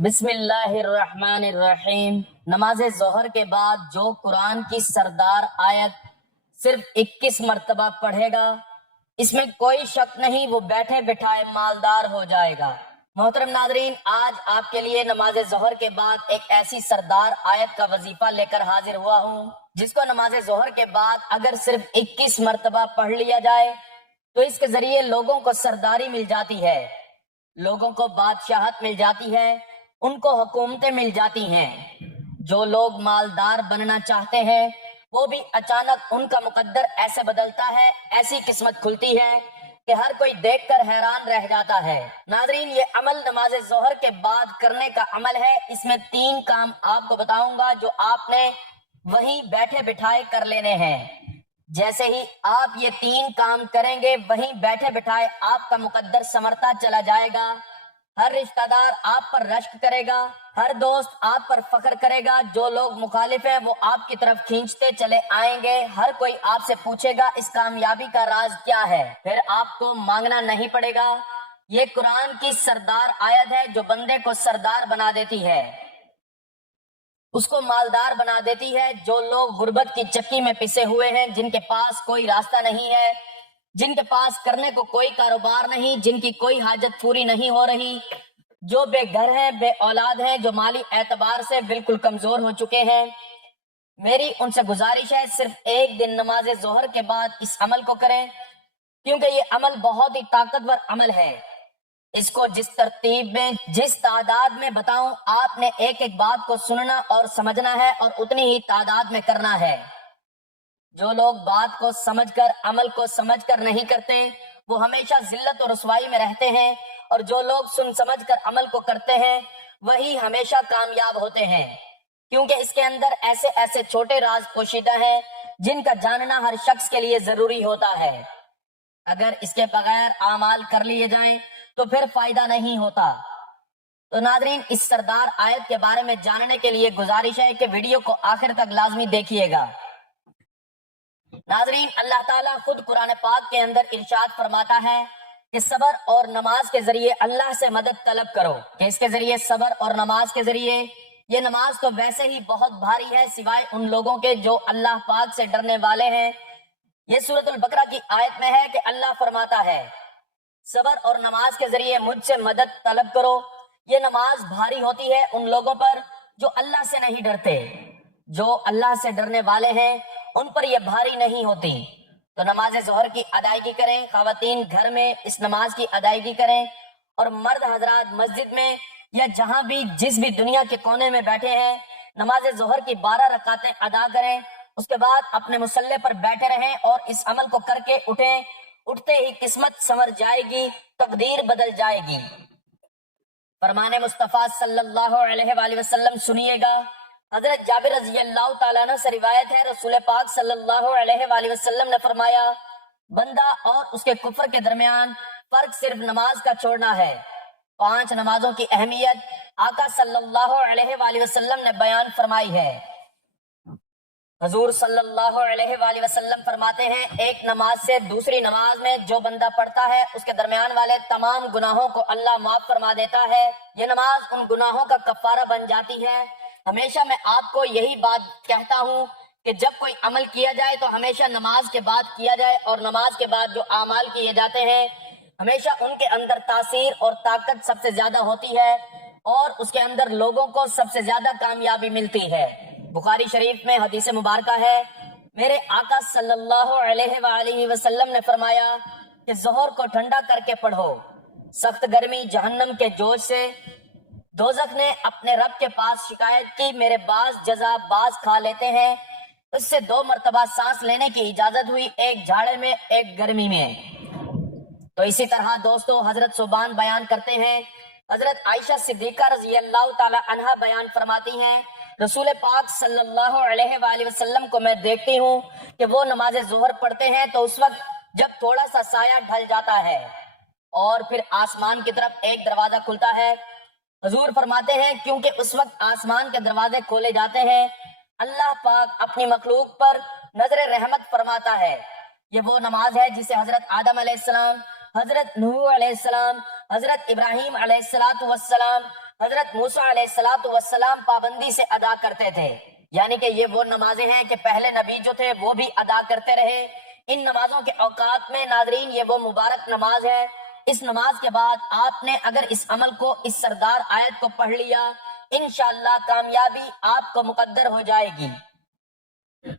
بسم اللہ الرحمن الرحیم۔ نماز ظہر کے بعد جو قرآن کی سردار آیت صرف 21 مرتبہ پڑھے گا، اس میں کوئی شک نہیں وہ بیٹھے بٹھائے مالدار ہو جائے گا۔ محترم ناظرین، آج آپ کے لیے نماز ظہر کے بعد ایک ایسی سردار آیت کا وظیفہ لے کر حاضر ہوا ہوں جس کو نماز ظہر کے بعد اگر صرف 21 مرتبہ پڑھ لیا جائے تو اس کے ذریعے لوگوں کو سرداری مل جاتی ہے، لوگوں کو بادشاہت مل جاتی ہے، ان کو حکومتیں مل جاتی ہیں۔ جو لوگ مالدار بننا چاہتے ہیں وہ بھی اچانک ان کا مقدر ایسے بدلتا ہے، ایسی قسمت کھلتی ہے کہ ہر کوئی دیکھ کر حیران رہ جاتا ہے۔ ناظرین، یہ عمل نماز ظہر کے بعد کرنے کا عمل ہے۔ اس میں 3 کام آپ کو بتاؤں گا جو آپ نے وہیں بیٹھے بٹھائے کر لینے ہیں۔ جیسے ہی آپ یہ 3 کام کریں گے وہیں بیٹھے بٹھائے آپ کا مقدر سنورتا چلا جائے گا۔ ہر رشتہ دار آپ پر رشک کرے گا، ہر دوست آپ پر فخر کرے گا، جو لوگ مخالف ہیں وہ آپ کی طرف کھینچتے چلے آئیں گے، ہر کوئی آپ سے پوچھے گا اس کامیابی کا راز کیا ہے، پھر آپ کو مانگنا نہیں پڑے گا۔ یہ قرآن کی سردار آیت ہے جو بندے کو سردار بنا دیتی ہے، اس کو مالدار بنا دیتی ہے۔ جو لوگ غربت کی چکی میں پسے ہوئے ہیں، جن کے پاس کوئی راستہ نہیں ہے، جن کے پاس کرنے کو کوئی کاروبار نہیں، جن کی کوئی حاجت پوری نہیں ہو رہی، جو بے گھر ہیں، بے اولاد ہیں، جو مالی اعتبار سے بالکل کمزور ہو چکے ہیں، میری ان سے گزارش ہے صرف ایک دن نماز ظہر کے بعد اس عمل کو کریں، کیونکہ یہ عمل بہت ہی طاقتور عمل ہے۔ اس کو جس ترتیب میں، جس تعداد میں بتاؤں، آپ نے ایک ایک بات کو سننا اور سمجھنا ہے اور اتنی ہی تعداد میں کرنا ہے۔ جو لوگ بات کو سمجھ کر، عمل کو سمجھ کر نہیں کرتے، وہ ہمیشہ ذلت و رسوائی میں رہتے ہیں، اور جو لوگ سن سمجھ کر عمل کو کرتے ہیں وہی ہمیشہ کامیاب ہوتے ہیں، کیونکہ اس کے اندر ایسے ایسے چھوٹے راز پوشیدہ ہیں جن کا جاننا ہر شخص کے لیے ضروری ہوتا ہے۔ اگر اس کے بغیر اعمال کر لیے جائیں تو پھر فائدہ نہیں ہوتا۔ تو ناظرین، اس سردار آیت کے بارے میں جاننے کے لیے گزارش ہے کہ ویڈیو کو آخر تک لازمی دیکھیے گا۔ ناظرین، اللہ تعالیٰ خود قرآن پاک کے اندر ارشاد فرماتا ہے کہ صبر اور نماز کے ذریعے اللہ سے مدد طلب کرو، کہ اس کے ذریعے صبر اور نماز کے ذریعے، یہ نماز تو ویسے ہی بہت بھاری ہے سوائے ان لوگوں کے جو اللہ پاک سے ڈرنے والے ہیں۔ یہ سورۃ البقرہ کی آیت میں ہے کہ اللہ فرماتا ہے صبر اور نماز کے ذریعے مجھ سے مدد طلب کرو۔ یہ نماز بھاری ہوتی ہے ان لوگوں پر جو اللہ سے نہیں ڈرتے، جو اللہ سے ڈرنے والے ہیں ان پر یہ بھاری نہیں ہوتی۔ تو نماز ظہر کی ادائیگی کریں، خواتین گھر میں اس نماز کی ادائیگی کریں، اور مرد حضرات مسجد میں یا جہاں بھی جس بھی دنیا کے کونے میں بیٹھے ہیں نماز ظہر کی 12 رکعتیں ادا کریں، اس کے بعد اپنے مصلی پر بیٹھے رہیں اور اس عمل کو کر کے اٹھیں۔ اٹھتے ہی قسمت سنور جائے گی، تقدیر بدل جائے گی۔ فرمان مصطفیٰ صلی اللہ علیہ وآلہ وسلم سنیے گا۔ حضرت جابر رضی اللہ تعالیٰ عنہ سے روایت ہے، رسول پاک صلی اللہ علیہ وآلہ وسلم نے فرمایا، بندہ اور اس کے کفر کے درمیان فرق صرف نماز کا چھوڑنا ہے۔ 5 نمازوں کی اہمیت آقا صلی اللہ علیہ وآلہ وسلم نے بیان فرمائی ہے۔ حضور صلی اللہ علیہ وآلہ وسلم فرماتے ہیں، ایک نماز سے دوسری نماز میں جو بندہ پڑھتا ہے اس کے درمیان والے تمام گناہوں کو اللہ معاف فرما دیتا ہے۔ یہ نماز ان گناہوں کا کفارہ بن جاتی ہے۔ ہمیشہ میں آپ کو یہی بات کہتا ہوں کہ جب کوئی عمل کیا جائے تو ہمیشہ نماز کے بعد کیا جائے، اور نماز کے بعد جو اعمال کیے جاتے ہیں ہمیشہ ان کے اندر تاثیر اور طاقت سب سے زیادہ ہوتی ہے، اور اس کے اندر لوگوں کو سب سے زیادہ کامیابی ملتی ہے۔ بخاری شریف میں حدیث مبارکہ ہے، میرے آقا صلی اللہ علیہ وآلہ وسلم نے فرمایا کہ ظہر کو ٹھنڈا کر کے پڑھو۔ سخت گرمی جہنم کے جوش سے دوزخ نے اپنے رب کے پاس شکایت کی، میرے باز جزا باز کھا لیتے ہیں۔ اس سے 2 مرتبہ سانس لینے کی اجازت ہوئی، ایک جھاڑے میں ایک گرمی میں۔ تو اسی طرح دوستو، حضرت صوبان بیان کرتے ہیں، حضرت عائشہ صدیقہ رضی اللہ تعالی عنہا بیان فرماتی ہیں، رسول پاک صلی اللہ علیہ وآلہ وسلم کو میں دیکھتی ہوں کہ وہ نماز ظہر پڑھتے ہیں تو اس وقت جب تھوڑا سا سایہ ڈھل جاتا ہے اور پھر آسمان کی طرف ایک دروازہ کھلتا ہے، حضور فرماتے ہیں کیونکہ اس وقت آسمان کے دروازے کھولے جاتے ہیں، اللہ پاک اپنی مخلوق پر نظر رحمت فرماتا ہے۔ یہ وہ نماز ہے جسے حضرت آدم علیہ السلام، حضرت نوح علیہ السلام، حضرت ابراہیم علیہ السلام، حضرت موسیٰ علیہ السلام پابندی سے ادا کرتے تھے، یعنی کہ یہ وہ نمازیں ہیں کہ پہلے نبی جو تھے وہ بھی ادا کرتے رہے۔ ان نمازوں کے اوقات میں ناظرین یہ وہ مبارک نماز ہے، اس نماز کے بعد آپ نے اگر اس عمل کو، اس سردار آیت کو پڑھ لیا، انشاءاللہ کامیابی آپ کو مقدر ہو جائے گی۔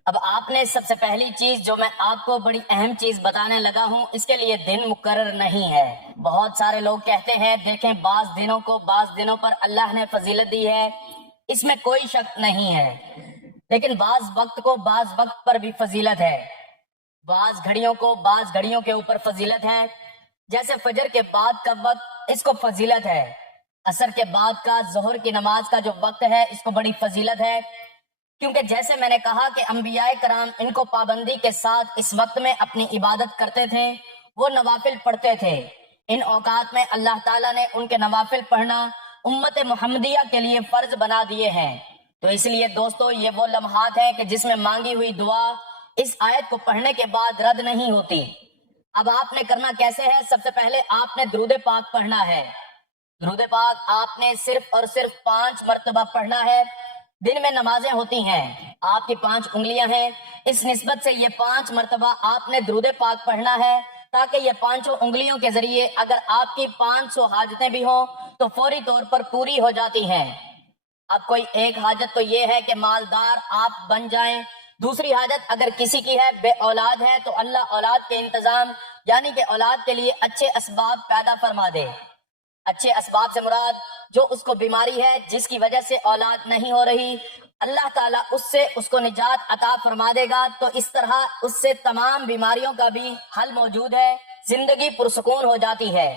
اب آپ نے سب سے پہلی چیز جو میں آپ کو بڑی اہم چیز بتانے لگا ہوں، اس کے لیے دن مقرر نہیں ہے۔ بہت سارے لوگ کہتے ہیں دیکھیں بعض دنوں کو بعض دنوں پر اللہ نے فضیلت دی ہے، اس میں کوئی شک نہیں ہے، لیکن بعض وقت کو بعض وقت پر بھی فضیلت ہے، بعض گھڑیوں کو بعض گھڑیوں کے اوپر فضیلت ہے۔ جیسے فجر کے بعد کا وقت، اس کو فضیلت ہے۔ عصر کے بعد کا، ظہر کی نماز کا جو وقت ہے، اس کو بڑی فضیلت ہے، کیونکہ جیسے میں نے کہا کہ انبیاء کرام ان کو پابندی کے ساتھ اس وقت میں اپنی عبادت کرتے تھے، وہ نوافل پڑھتے تھے۔ ان اوقات میں اللہ تعالیٰ نے ان کے نوافل پڑھنا امت محمدیہ کے لیے فرض بنا دیے ہیں۔ تو اس لیے دوستو یہ وہ لمحات ہیں کہ جس میں مانگی ہوئی دعا اس آیت کو پڑھنے کے بعد رد نہیں ہوتی۔ اب آپ نے کرنا کیسے ہے؟ سب سے پہلے آپ نے درود پاک پڑھنا ہے۔ درود پاک آپ نے صرف اور صرف 5 مرتبہ پڑھنا ہے۔ دن میں نمازیں ہوتی ہیں، آپ کی 5 انگلیاں ہیں، اس نسبت سے یہ 5 مرتبہ آپ نے درود پاک پڑھنا ہے، تاکہ یہ 5 انگلیوں کے ذریعے اگر آپ کی 500 حاجتیں بھی ہوں تو فوری طور پر پوری ہو جاتی ہیں۔ اب کوئی ایک حاجت تو یہ ہے کہ مالدار آپ بن جائیں، دوسری حاجت اگر کسی کی ہے بے اولاد ہے تو اللہ اولاد کے انتظام، یعنی کہ اولاد کے لیے اچھے اسباب پیدا فرما دے۔ اچھے اسباب سے مراد جو اس کو بیماری ہے جس کی وجہ سے اولاد نہیں ہو رہی، اللہ تعالیٰ اس سے اس کو نجات عطا فرما دے گا، تو اس طرح اس سے تمام بیماریوں کا بھی حل موجود ہے، زندگی پرسکون ہو جاتی ہے۔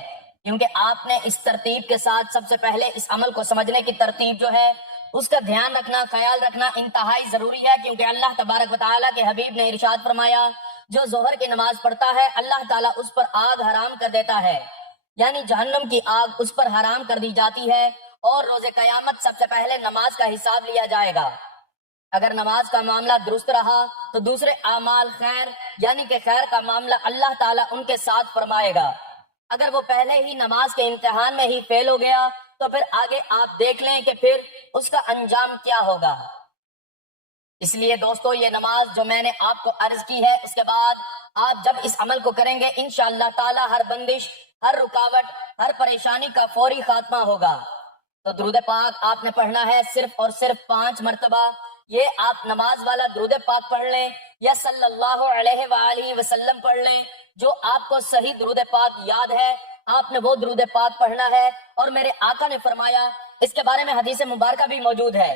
کیونکہ آپ نے اس ترتیب کے ساتھ سب سے پہلے اس عمل کو سمجھنے کی ترتیب جو ہے اس کا دھیان رکھنا، خیال رکھنا انتہائی ضروری ہے، کیونکہ اللہ تبارک و تعالیٰ کے حبیب نے ارشاد فرمایا جو ظہر کی نماز پڑھتا ہے اللہ تعالیٰ اس پر آگ حرام کر دیتا ہے، یعنی جہنم کی آگ اس پر حرام کر دی جاتی ہے، اور روز قیامت سب سے پہلے نماز کا حساب لیا جائے گا۔ اگر نماز کا معاملہ درست رہا تو دوسرے اعمال خیر، یعنی کہ خیر کا معاملہ اللہ تعالیٰ ان کے ساتھ فرمائے گا۔ اگر وہ پہلے ہی نماز کے امتحان میں ہی فیل ہو گیا تو پھر آگے آپ دیکھ لیں کہ پھر اس کا انجام کیا ہوگا۔ اس لیے دوستو یہ نماز جو میں نے آپ کو عرض کی ہے، اس کے بعد آپ جب اس عمل کو کریں گے انشاءاللہ تعالی ہر بندش، ہر رکاوٹ، ہر پریشانی کا فوری خاتمہ ہوگا۔ تو درود پاک آپ نے پڑھنا ہے صرف اور صرف 5 مرتبہ۔ یہ آپ نماز والا درود پاک پڑھ لیں یا صلی اللہ علیہ وآلہ وسلم پڑھ لیں، جو آپ کو صحیح درود پاک یاد ہے آپ نے وہ درود پاک پڑھنا ہے۔ اور میرے آقا نے فرمایا، اس کے بارے میں حدیث مبارکہ بھی موجود ہے،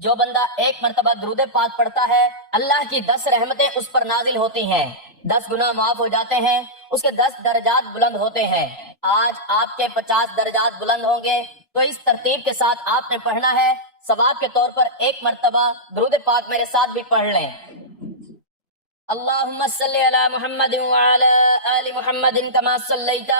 جو بندہ 1 مرتبہ درود پاک پڑھتا ہے اللہ کی 10 رحمتیں اس پر نازل ہوتی ہیں، 10 گناہ معاف ہو جاتے ہیں، اس کے 10 درجات بلند ہوتے ہیں۔ آج آپ کے 50 درجات بلند ہوں گے، تو اس ترتیب کے ساتھ آپ نے پڑھنا ہے۔ ثواب کے طور پر 1 مرتبہ درود پاک میرے ساتھ بھی پڑھ لیں۔ اللہم صلی علی محمد وعلی آل محمد کما صلیت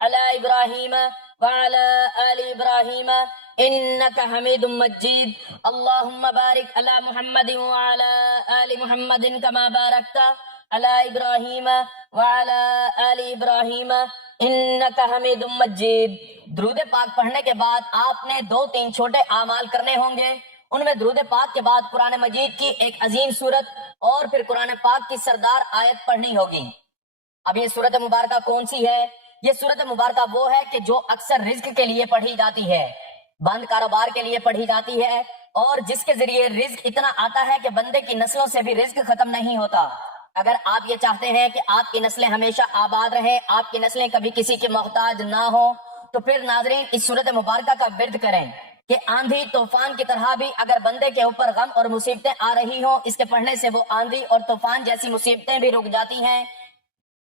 علی ابراہیم وعلی آل ابراہیم انک حمید مجید۔ اللہم بارک علی محمد وعلی آل محمد کما بارکت علی ابراہیم وعلی آل ابراہیم انک حمید مجید۔ درود پاک پڑھنے کے بعد آپ نے 2-3 چھوٹے اعمال کرنے ہوں گے، ان میں درود پاک کے بعد قرآن مجید کی ایک عظیم سورت اور پھر قرآن پاک کی سردار آیت پڑھنی ہوگی۔ اب یہ سورت مبارکہ کون سی ہے؟ یہ سورت مبارکہ وہ ہے کہ جو اکثر رزق کے لیے پڑھی جاتی ہے، بند کاروبار کے لیے پڑھی جاتی ہے، اور جس کے ذریعے رزق اتنا آتا ہے کہ بندے کی نسلوں سے بھی رزق ختم نہیں ہوتا۔ اگر آپ یہ چاہتے ہیں کہ آپ کی نسلیں ہمیشہ آباد رہیں، آپ کی نسلیں کبھی کسی کے محتاج نہ ہوں، تو پھر ناظرین اس سورت مبارکہ کا ورد کریں کہ آندھی طوفان کی طرح بھی اگر بندے کے اوپر غم اور مصیبتیں آ رہی ہوں، اس کے پڑھنے سے وہ آندھی اور طوفان جیسی مصیبتیں بھی رک جاتی ہیں۔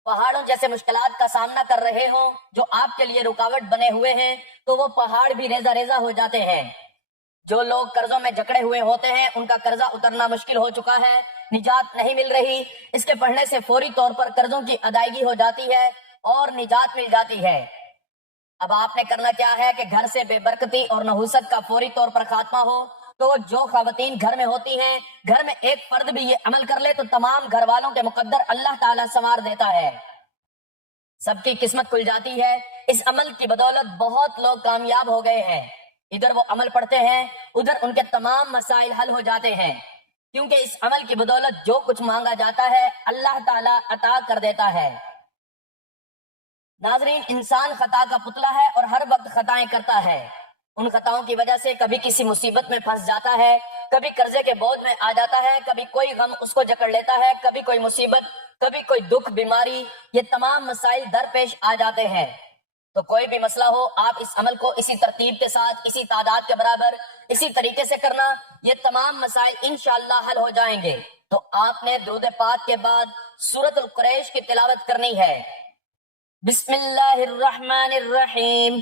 پہاڑوں جیسے مشکلات کا سامنا کر رہے ہوں جو آپ کے لیے رکاوٹ بنے ہوئے ہیں، تو وہ پہاڑ بھی ریزہ ریزہ ہو جاتے ہیں۔ جو لوگ قرضوں میں جکڑے ہوئے ہوتے ہیں ان کا قرضہ اترنا مشکل ہو چکا ہے، نجات نہیں مل رہی، اس کے پڑھنے سے فوری طور پر قرضوں کی ادائیگی ہو جاتی ہے اور نجات مل جاتی ہے۔ اب آپ نے کرنا کیا ہے کہ گھر سے بے برکتی اور نحوست کا فوری طور پر خاتمہ ہو، تو جو خواتین گھر میں ہوتی ہیں، گھر میں ایک فرد بھی یہ عمل کر لے تو تمام گھر والوں کے مقدر اللہ تعالیٰ سنوار دیتا ہے، سب کی قسمت کھل جاتی ہے۔ اس عمل کی بدولت بہت لوگ کامیاب ہو گئے ہیں۔ ادھر وہ عمل پڑھتے ہیں، ادھر ان کے تمام مسائل حل ہو جاتے ہیں، کیونکہ اس عمل کی بدولت جو کچھ مانگا جاتا ہے اللہ تعالیٰ عطا کر دیتا ہے۔ ناظرین، انسان خطا کا پتلا ہے اور ہر وقت خطائیں کرتا ہے۔ ان خطاؤں کی وجہ سے کبھی کسی مصیبت میں پھنس جاتا ہے، کبھی قرضے کے بوجھ میں آ جاتا ہے، کبھی کوئی غم اس کو جکڑ لیتا ہے، کبھی کوئی مصیبت، کبھی کوئی دکھ، بیماری، یہ تمام مسائل درپیش آ جاتے ہیں۔ تو کوئی بھی مسئلہ ہو، آپ اس عمل کو اسی ترتیب کے ساتھ، اسی تعداد کے برابر، اسی طریقے سے کرنا، یہ تمام مسائل انشاءاللہ حل ہو جائیں گے۔ تو آپ نے درود پاک کے بعد سورۃ القریش کی تلاوت کرنی ہے۔ بسم اللہ الرحمن الرحیم،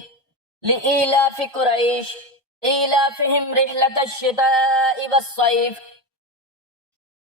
لإیلاف قریش ایلافہم رحلۃ الشتاء والصیف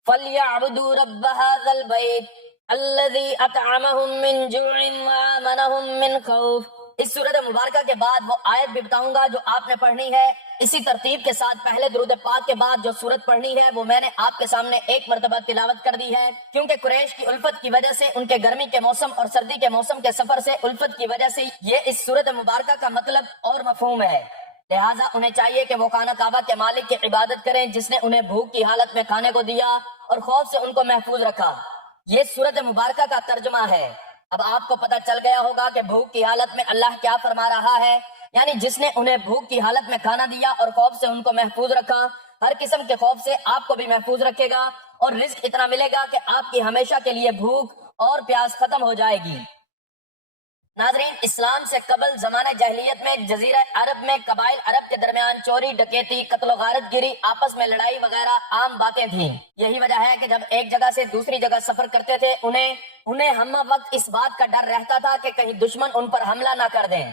فلیعبدوا رب ھذا البیت الذی اطعمہم من جوع وآمنہم من خوف۔ اس سورۃ مبارکہ کے بعد وہ آیت بھی بتاؤں گا جو آپ نے پڑھنی ہے، اسی ترتیب کے ساتھ پہلے درود پاک کے بعد جو سورت پڑھنی ہے وہ میں نے آپ کے سامنے ایک مرتبہ تلاوت کر دی ہے، کیونکہ قریش کی الفت کی وجہ سے، ان کے گرمی کے موسم اور سردی کے موسم کے سفر سے الفت کی وجہ سے یہ اس سورت مبارکہ کا مطلب اور مفہوم ہے۔ لہٰذا انہیں چاہیے کہ وہ خانہ کعبہ کے مالک کی عبادت کریں جس نے انہیں بھوک کی حالت میں کھانے کو دیا اور خوف سے ان کو محفوظ رکھا۔ یہ سورت مبارکہ کا ترجمہ ہے۔ اب آپ کو پتہ چل گیا ہوگا کہ بھوک کی حالت میں اللہ کیا فرما رہا ہے، یعنی جس نے انہیں بھوک کی حالت میں کھانا دیا اور خوف سے ان کو محفوظ رکھا، ہر قسم کے خوف سے آپ کو بھی محفوظ رکھے گا اور رزق اتنا ملے گا کہ آپ کی ہمیشہ کے لیے بھوک اور پیاس ختم ہو جائے گی۔ ناظرین، اسلام سے قبل زمانہ جاہلیت میں جزیرہ عرب میں قبائل عرب کے درمیان چوری، ڈکیتی، قتل و غارت گیری، آپس میں لڑائی وغیرہ عام باتیں تھیں۔ یہی وجہ ہے کہ جب ایک جگہ سے دوسری جگہ سفر کرتے تھے انہیں ہم وقت اس بات کا ڈر رہتا تھا کہ کہیں دشمن ان پر حملہ نہ کر دیں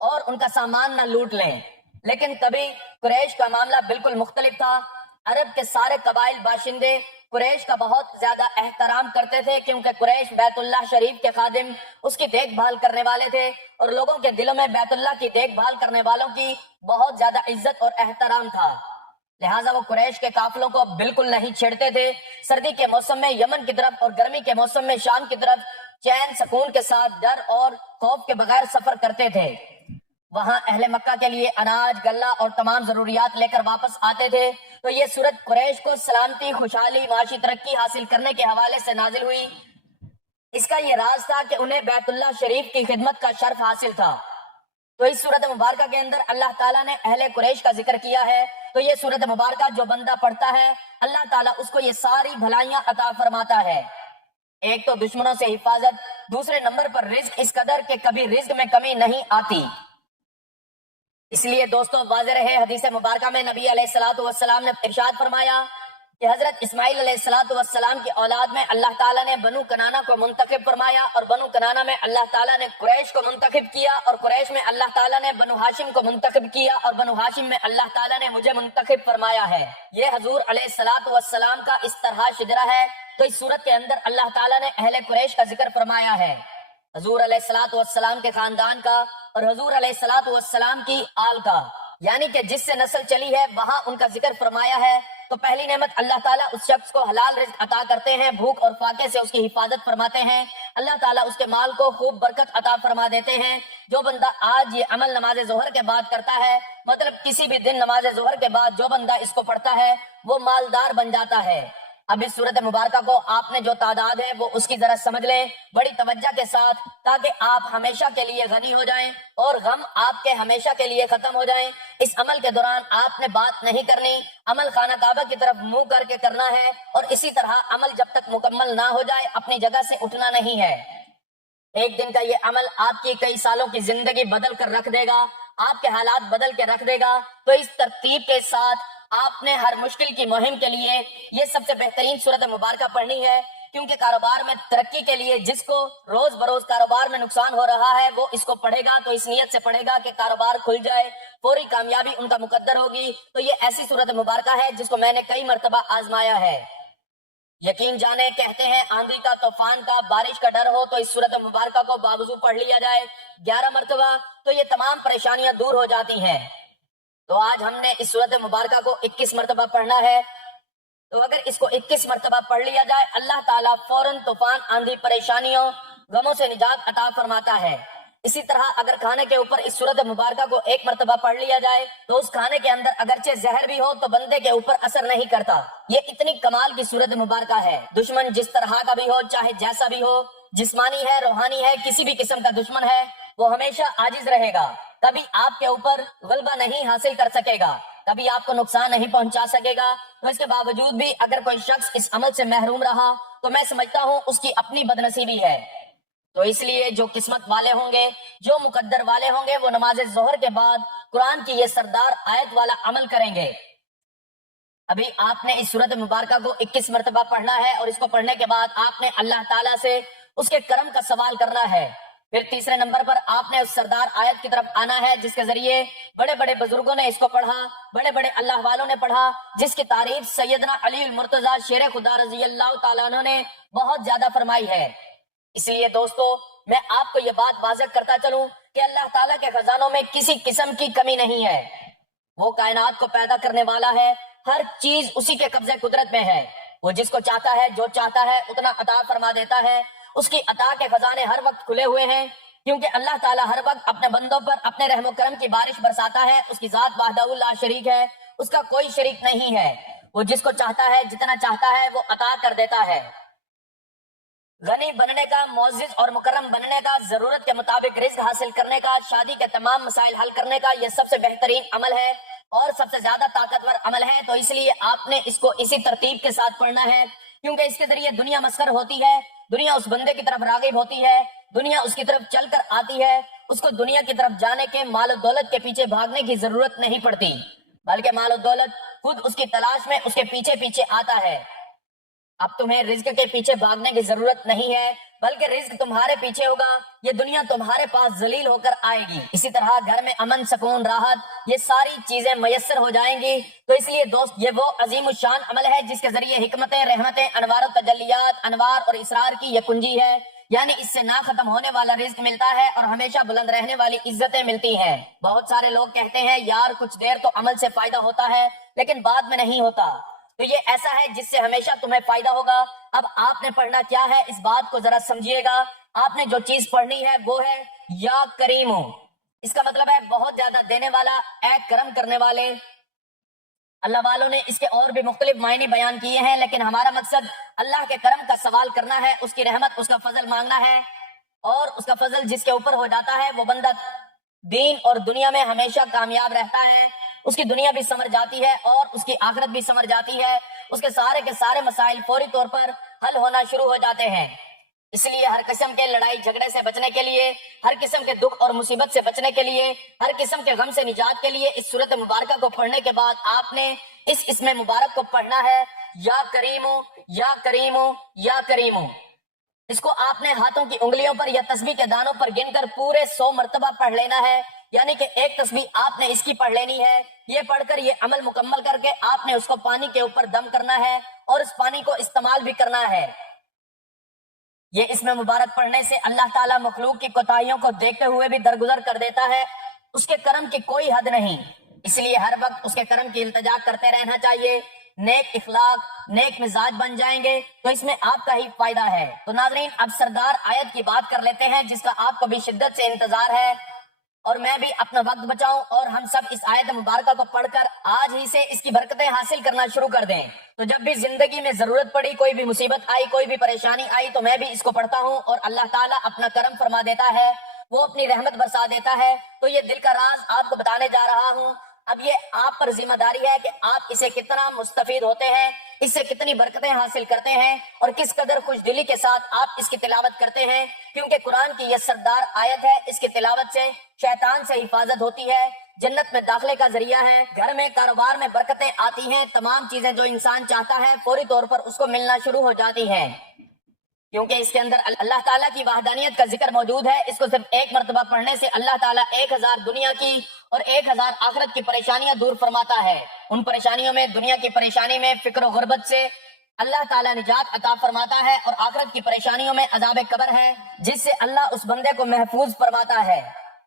اور ان کا سامان نہ لوٹ لیں۔ لیکن کبھی قریش کا معاملہ بالکل مختلف تھا۔ عرب کے سارے قبائل باشندے قریش کا بہت زیادہ احترام کرتے تھے، کیونکہ قریش بیت اللہ شریف کے خادم، اس کی دیکھ بھال کرنے والے تھے، اور لوگوں کے دلوں میں بیت اللہ کی دیکھ بھال کرنے والوں کی بہت زیادہ عزت اور احترام تھا۔ لہٰذا وہ قریش کے قافلوں کو بالکل نہیں چھیڑتے تھے۔ سردی کے موسم میں یمن کی طرف اور گرمی کے موسم میں شام کی طرف چین سکون کے ساتھ، ڈر اور خوف کے بغیر سفر کرتے تھے۔ وہاں اہل مکہ کے لیے اناج، غلہ اور تمام ضروریات لے کر واپس آتے تھے۔ تو یہ سورت قریش کو سلامتی، خوشحالی، معاشی ترقی حاصل کرنے کے حوالے سے نازل ہوئی۔ اس کا یہ راز تھا کہ انہیں بیت اللہ شریف کی خدمت کا شرف حاصل تھا۔ تو اس سورت مبارکہ کے اندر اللہ تعالیٰ نے اہل قریش کا ذکر کیا ہے۔ تو یہ سورت مبارکہ جو بندہ پڑھتا ہے اللہ تعالیٰ اس کو یہ ساری بھلائیاں عطا فرماتا ہے۔ ایک تو دشمنوں سے حفاظت، دوسرے نمبر پر رزق اس قدر کہ کبھی رزق میں کمی نہیں آتی۔ اس لیے دوستو، واضح رہے، حدیث مبارکہ میں نبی علیہ الصلوۃ والسلام نے ارشاد فرمایا کہ حضرت اسماعیل علیہ الصلوۃ والسلام کی اولاد میں اللہ تعالیٰ نے بنو کنانہ کو منتخب فرمایا، اور بنو کنانہ میں اللہ تعالیٰ نے قریش کو منتخب کیا، اور قریش میں اللہ تعالیٰ نے بنو ہاشم کو منتخب کیا، اور بنو ہاشم میں اللہ تعالیٰ نے مجھے منتخب فرمایا ہے۔ یہ حضور علیہ الصلوۃ والسلام کا اس طرح شجرہ ہے۔ تو اس صورت کے اندر اللہ تعالیٰ نے اہل قریش کا ذکر فرمایا ہے، حضور علیہ الصلوۃ والسلام کے خاندان کا اور حضور علیہ الصلوۃ والسلام کی آل کا، یعنی کہ جس سے نسل چلی ہے وہاں ان کا ذکر فرمایا ہے۔ تو پہلی نعمت اللہ تعالیٰ اس شخص کو حلال رزق عطا کرتے ہیں، بھوک اور فاقے سے اس کی حفاظت فرماتے ہیں۔ اللہ تعالیٰ اس کے مال کو خوب برکت عطا فرما دیتے ہیں۔ جو بندہ آج یہ عمل نماز ظہر کے بعد کرتا ہے، مطلب کسی بھی دن نماز ظہر کے بعد جو بندہ اس کو پڑھتا ہے وہ مالدار بن جاتا ہے۔ اب اس سورت مبارکہ کو آپ نے جو تعداد ہے وہ اس کی ذرا سمجھ لیں بڑی توجہ کے ساتھ، تاکہ آپ ہمیشہ کے لیے غنی ہو جائیں اور غم آپ کے ہمیشہ کے لیے ختم ہو جائیں۔ اس عمل کے دوران آپ نے بات نہیں کرنی، عمل خانہ کعبہ کی طرف منہ کر کے کرنا ہے، اور اسی طرح عمل جب تک مکمل نہ ہو جائے اپنی جگہ سے اٹھنا نہیں ہے۔ ایک دن کا یہ عمل آپ کی کئی سالوں کی زندگی بدل کر رکھ دے گا، آپ کے حالات بدل کے رکھ دے گا۔ تو اس ترتیب کے ساتھ آپ نے ہر مشکل کی مہم کے لیے یہ سب سے بہترین سورت مبارکہ پڑھنی ہے، کیونکہ کاروبار میں ترقی کے لیے جس کو روز بروز کاروبار میں نقصان ہو رہا ہے وہ اس کو پڑھے گا، تو اس نیت سے پڑھے گا کہ کاروبار کھل جائے، پوری کامیابی ان کا مقدر ہوگی۔ تو یہ ایسی سورت مبارکہ ہے جس کو میں نے کئی مرتبہ آزمایا ہے۔ یقین جانے، کہتے ہیں آندھی کا، طوفان کا، بارش کا ڈر ہو تو اس سورت مبارکہ کو باوضو پڑھ لیا جائے 11 مرتبہ، تو یہ تمام پریشانیاں دور ہو جاتی ہیں۔ تو آج ہم نے اس سورت مبارکہ کو 21 مرتبہ پڑھنا ہے۔ تو اگر اس کو 21 مرتبہ پڑھ لیا جائے اللہ تعالیٰ فوراً طوفان، آندھی، پریشانیوں، غموں سے نجات عطا فرماتا ہے۔ اسی طرح اگر کھانے کے اوپر اس سورت مبارکہ کو ایک مرتبہ پڑھ لیا جائے تو اس کھانے کے اندر اگرچہ زہر بھی ہو تو بندے کے اوپر اثر نہیں کرتا. یہ اتنی کمال کی سورت مبارکہ ہے. دشمن جس طرح کا بھی ہو، چاہے جیسا بھی ہو، جسمانی ہے، روحانی ہے، کسی بھی قسم کا دشمن ہے، وہ ہمیشہ عاجز رہے گا. کبھی آپ کے اوپر غلبہ نہیں حاصل کر سکے گا، کبھی آپ کو نقصان نہیں پہنچا سکے گا. تو اس کے باوجود بھی اگر کوئی شخص اس عمل سے محروم رہا تو میں سمجھتا ہوں اس کی اپنی بدنصیبی ہے. تو اس لیے جو قسمت والے ہوں گے، جو مقدر والے ہوں گے، وہ نماز ظہر کے بعد قرآن کی یہ سردار آیت والا عمل کریں گے. ابھی آپ نے اس سورت مبارکہ کو 21 مرتبہ پڑھنا ہے اور اس کو پڑھنے کے بعد آپ نے اللہ تعالیٰ سے اس کے کرم کا سوال کرنا ہے. پھر تیسرے نمبر پر آپ نے اس سردار آیت کی طرف آنا ہے جس کے ذریعے بڑے بڑے بزرگوں نے اس کو پڑھا، بڑے بڑے اللہ والوں نے پڑھا، جس کی تعریف سیدنا علی المرتضیٰ شیر خدا رضی اللہ تعالیٰ عنہ نے بہت زیادہ فرمائی ہے. اس لیے دوستو، میں آپ کو یہ بات واضح کرتا چلوں کہ اللہ تعالیٰ کے خزانوں میں کسی قسم کی کمی نہیں ہے. وہ کائنات کو پیدا کرنے والا ہے، ہر چیز اسی کے قبضے قدرت میں ہے. وہ جس کو چاہتا ہے، جو چاہتا ہے اتنا عطا فرما دیتا ہے. اس کی عطا کے خزانے ہر وقت کھلے ہوئے ہیں، کیونکہ اللہ تعالیٰ ہر وقت اپنے بندوں پر اپنے رحم و کرم کی بارش برساتا ہے. اس کی ذات وحدہ لا شریک ہے، اس کا کوئی شریک نہیں ہے. وہ جس کو چاہتا ہے، جتنا چاہتا ہے وہ عطا کر دیتا ہے. غنی بننے کا، معزز اور مکرم بننے کا، ضرورت کے مطابق رزق حاصل کرنے کا، شادی کے تمام مسائل حل کرنے کا، یہ سب سے بہترین عمل ہے اور سب سے زیادہ طاقتور عمل ہے. تو اس لیے آپ نے اس کو اسی ترتیب کے ساتھ پڑھنا ہے، کیونکہ اس کے ذریعے دنیا مسخر ہوتی ہے، دنیا اس بندے کی طرف راغب ہوتی ہے، دنیا اس کی طرف چل کر آتی ہے. اس کو دنیا کی طرف جانے کے، مال و دولت کے پیچھے بھاگنے کی ضرورت نہیں پڑتی، بلکہ مال و دولت خود اس کی تلاش میں اس کے پیچھے پیچھے آتا ہے. اب تمہیں رزق کے پیچھے بھاگنے کی ضرورت نہیں ہے، بلکہ رزق تمہارے پیچھے ہوگا. یہ دنیا تمہارے پاس ذلیل ہو کر آئے گی. اسی طرح گھر میں امن، سکون، راحت، یہ ساری چیزیں میسر ہو جائیں گی. تو اس لیے دوست، یہ وہ عظیم الشان عمل ہے جس کے ذریعے حکمتیں، رحمتیں، انوار و تجلیات، انوار اور اسرار کی یہ کنجی ہے. یعنی اس سے نہ ختم ہونے والا رزق ملتا ہے اور ہمیشہ بلند رہنے والی عزتیں ملتی ہیں. بہت سارے لوگ کہتے ہیں یار کچھ دیر تو عمل سے فائدہ ہوتا ہے لیکن بعد میں نہیں ہوتا. تو یہ ایسا ہے جس سے ہمیشہ تمہیں فائدہ ہوگا. اب آپ نے پڑھنا کیا ہے، اس بات کو ذرا سمجھیے گا. آپ نے جو چیز پڑھنی ہے وہ ہے یا کریم. اس کا مطلب ہے بہت زیادہ دینے والا، اے کرم کرنے والے. اللہ والوں نے اس کے اور بھی مختلف معنی بیان کیے ہیں، لیکن ہمارا مقصد اللہ کے کرم کا سوال کرنا ہے، اس کی رحمت، اس کا فضل مانگنا ہے. اور اس کا فضل جس کے اوپر ہو جاتا ہے وہ بندہ دین اور دنیا میں ہمیشہ کامیاب رہتا ہے. اس کی دنیا بھی سمر جاتی ہے اور اس کی آخرت بھی سمر جاتی ہے. اس کے سارے مسائل فوری طور پر حل ہونا شروع ہو جاتے ہیں. اس لیے ہر قسم کے لڑائی جھگڑے سے بچنے کے لیے، ہر قسم کے دکھ اور مصیبت سے بچنے کے لیے، ہر قسم کے غم سے نجات کے لیے اس سورت مبارکہ کو پڑھنے کے بعد آپ نے اس اسم مبارک کو پڑھنا ہے، یا کریم، یا کریم، یا کریم. اس کو آپ نے ہاتھوں کی انگلیوں پر یا تسبیح کے دانوں پر گن کر پورے 100 مرتبہ پڑھ لینا ہے. یعنی کہ ایک تسبیح آپ نے اس کی پڑھ لینی ہے. یہ پڑھ کر، یہ عمل مکمل کر کے آپ نے اس کو پانی کے اوپر دم کرنا ہے اور اس پانی کو استعمال بھی کرنا ہے. یہ اسم مبارک پڑھنے سے اللہ تعالیٰ مخلوق کی کوتاہیوں کو دیکھتے ہوئے بھی درگزر کر دیتا ہے. اس کے کرم کی کوئی حد نہیں، اس لیے ہر وقت اس کے کرم کی التجا کرتے رہنا چاہیے. نیک اخلاق، نیک مزاج بن جائیں گے تو اس میں آپ کا ہی فائدہ ہے. تو ناظرین، اب سردار آیت کی بات کر لیتے ہیں جس کا آپ کو بھی شدت سے انتظار ہے اور میں بھی اپنا وقت بچاؤں اور ہم سب اس آیت مبارکہ کو پڑھ کر آج ہی سے اس کی برکتیں حاصل کرنا شروع کر دیں. تو جب بھی زندگی میں ضرورت پڑی، کوئی بھی مصیبت آئی، کوئی بھی پریشانی آئی، تو میں بھی اس کو پڑھتا ہوں اور اللہ تعالیٰ اپنا کرم فرما دیتا ہے، وہ اپنی رحمت برسا دیتا ہے. تو یہ دل کا راز آپ کو بتانے جا رہا ہوں. اب یہ آپ پر ذمہ داری ہے کہ آپ اسے کتنا مستفید ہوتے ہیں، اس سے کتنی برکتیں حاصل کرتے ہیں اور کس قدر خوش دلی کے ساتھ آپ اس کی تلاوت کرتے ہیں. کیونکہ قرآن کی یہ سردار آیت ہے، اس کی تلاوت سے شیطان سے حفاظت ہوتی ہے، جنت میں داخلے کا ذریعہ ہے، گھر میں، کاروبار میں برکتیں آتی ہیں، تمام چیزیں جو انسان چاہتا ہے فوری طور پر اس کو ملنا شروع ہو جاتی ہیں. کیونکہ اس کے اندر اللہ تعالیٰ کی وحدانیت کا ذکر موجود ہے. اس کو صرف ایک مرتبہ پڑھنے سے اللہ تعالیٰ 1000 دنیا کی اور 1000 آخرت کی پریشانیاں دور فرماتا ہے. ان پریشانیوں میں، دنیا کی پریشانی میں، فکر و غربت سے اللہ تعالیٰ نجات عطا فرماتا ہے، اور آخرت کی پریشانیوں میں عذاب قبر ہے جس سے اللہ اس بندے کو محفوظ فرماتا ہے.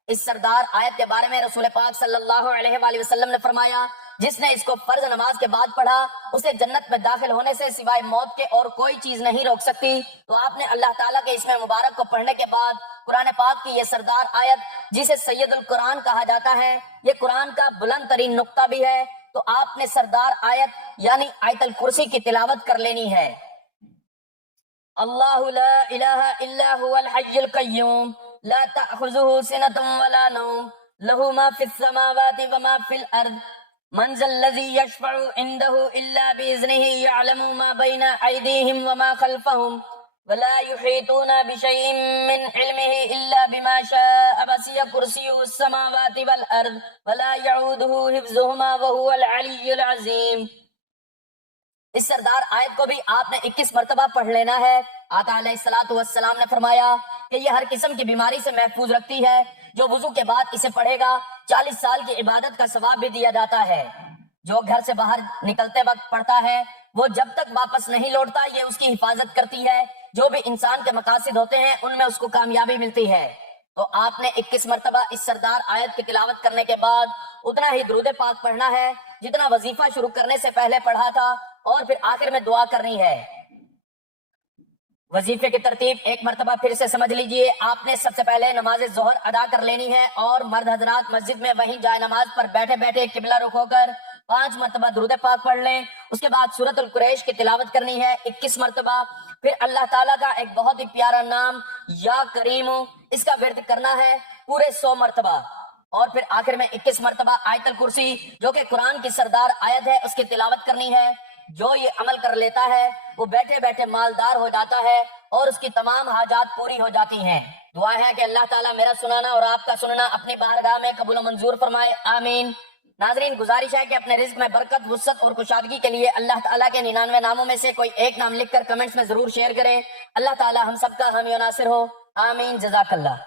اس سردار آیت کے بارے میں رسول پاک صلی اللہ علیہ وآلہ وسلم نے فرمایا، جس نے اس کو فرض نماز کے بعد پڑھا اسے جنت میں داخل ہونے سے سوائے موت کے اور کوئی چیز نہیں روک سکتی. تو آپ نے اللہ تعالیٰ کے اسم مبارک کو پڑھنے کے بعد قرآن پاک کی یہ سردار آیت جسے سید القرآن کہا جاتا ہے، یہ قرآن کا بلند ترین نقطہ بھی ہے، تو آپ نے سردار آیت یعنی آیت الکرسی کی تلاوت کر لینی ہے۔ اللہ لا الہ الا هو الحی القیوم لا تأخذه سنة ولا نوم له ما في السماوات وما في الأرض من ذا الذي يشفع عنده إلا بإذنه يعلم ما بين أيديهم وما خلفهم ولا يحيطون بشيء من علمه إلا بما شاء وسع كرسيه السماوات والأرض ولا يعوده حفظهما وهو العلي العظيم۔ اس سردار آیت کو بھی آپ نے 21 مرتبہ پڑھ لینا ہے۔ آقا علیہ الصلوۃ والسلام نے فرمایا کہ یہ ہر قسم کی بیماری سے محفوظ رکھتی ہے، جو وضو کے بعد اسے پڑھے گا 40 سال کی عبادت کا ثواب بھی دیا جاتا ہے۔ جو گھر سے باہر نکلتے وقت پڑھتا ہے وہ جب تک واپس نہیں لوٹتا یہ اس کی حفاظت کرتی ہے، جو بھی انسان کے مقاصد ہوتے ہیں ان میں اس کو کامیابی ملتی ہے۔ تو آپ نے 21 مرتبہ اس سردار آیت کی تلاوت کرنے کے بعد اتنا ہی درود پاک پڑھنا ہے جتنا وظیفہ شروع کرنے سے پہلے پڑھا تھا، اور پھر آخر میں دعا کرنی ہے۔ وظیفے کی ترتیب ایک مرتبہ پھر سے سمجھ لیجئے۔ آپ نے سب سے پہلے نماز ظہر ادا کر لینی ہے، اور مرد حضرات مسجد میں وہیں جائے نماز پر بیٹھے بیٹھے قبلہ رخ ہو کر 5 مرتبہ درود پاک پڑھ لیں۔ اس کے بعد سورۃ القریش کی تلاوت کرنی ہے 21 مرتبہ، پھر اللہ تعالیٰ کا ایک بہت ہی پیارا نام یا کریم، اس کا ورد کرنا ہے پورے 100 مرتبہ، اور پھر آخر میں 21 مرتبہ آیت الکرسی جو کہ قرآن کی سردار آیت ہے اس کی تلاوت کرنی ہے۔ جو یہ عمل کر لیتا ہے وہ بیٹھے بیٹھے مالدار ہو جاتا ہے اور اس کی تمام حاجات پوری ہو جاتی ہیں۔ دعا ہے کہ اللہ تعالیٰ میرا سنانا اور آپ کا سننا اپنی بارگاہ میں قبول و منظور فرمائے، آمین۔ ناظرین، گزارش ہے کہ اپنے رزق میں برکت، وسعت اور کشادگی کے لیے اللہ تعالیٰ کے 99 ناموں میں سے کوئی ایک نام لکھ کر کمنٹس میں ضرور شیئر کریں۔ اللہ تعالیٰ ہم سب کا حامی و ناصر ہو، آمین، جزاک اللہ۔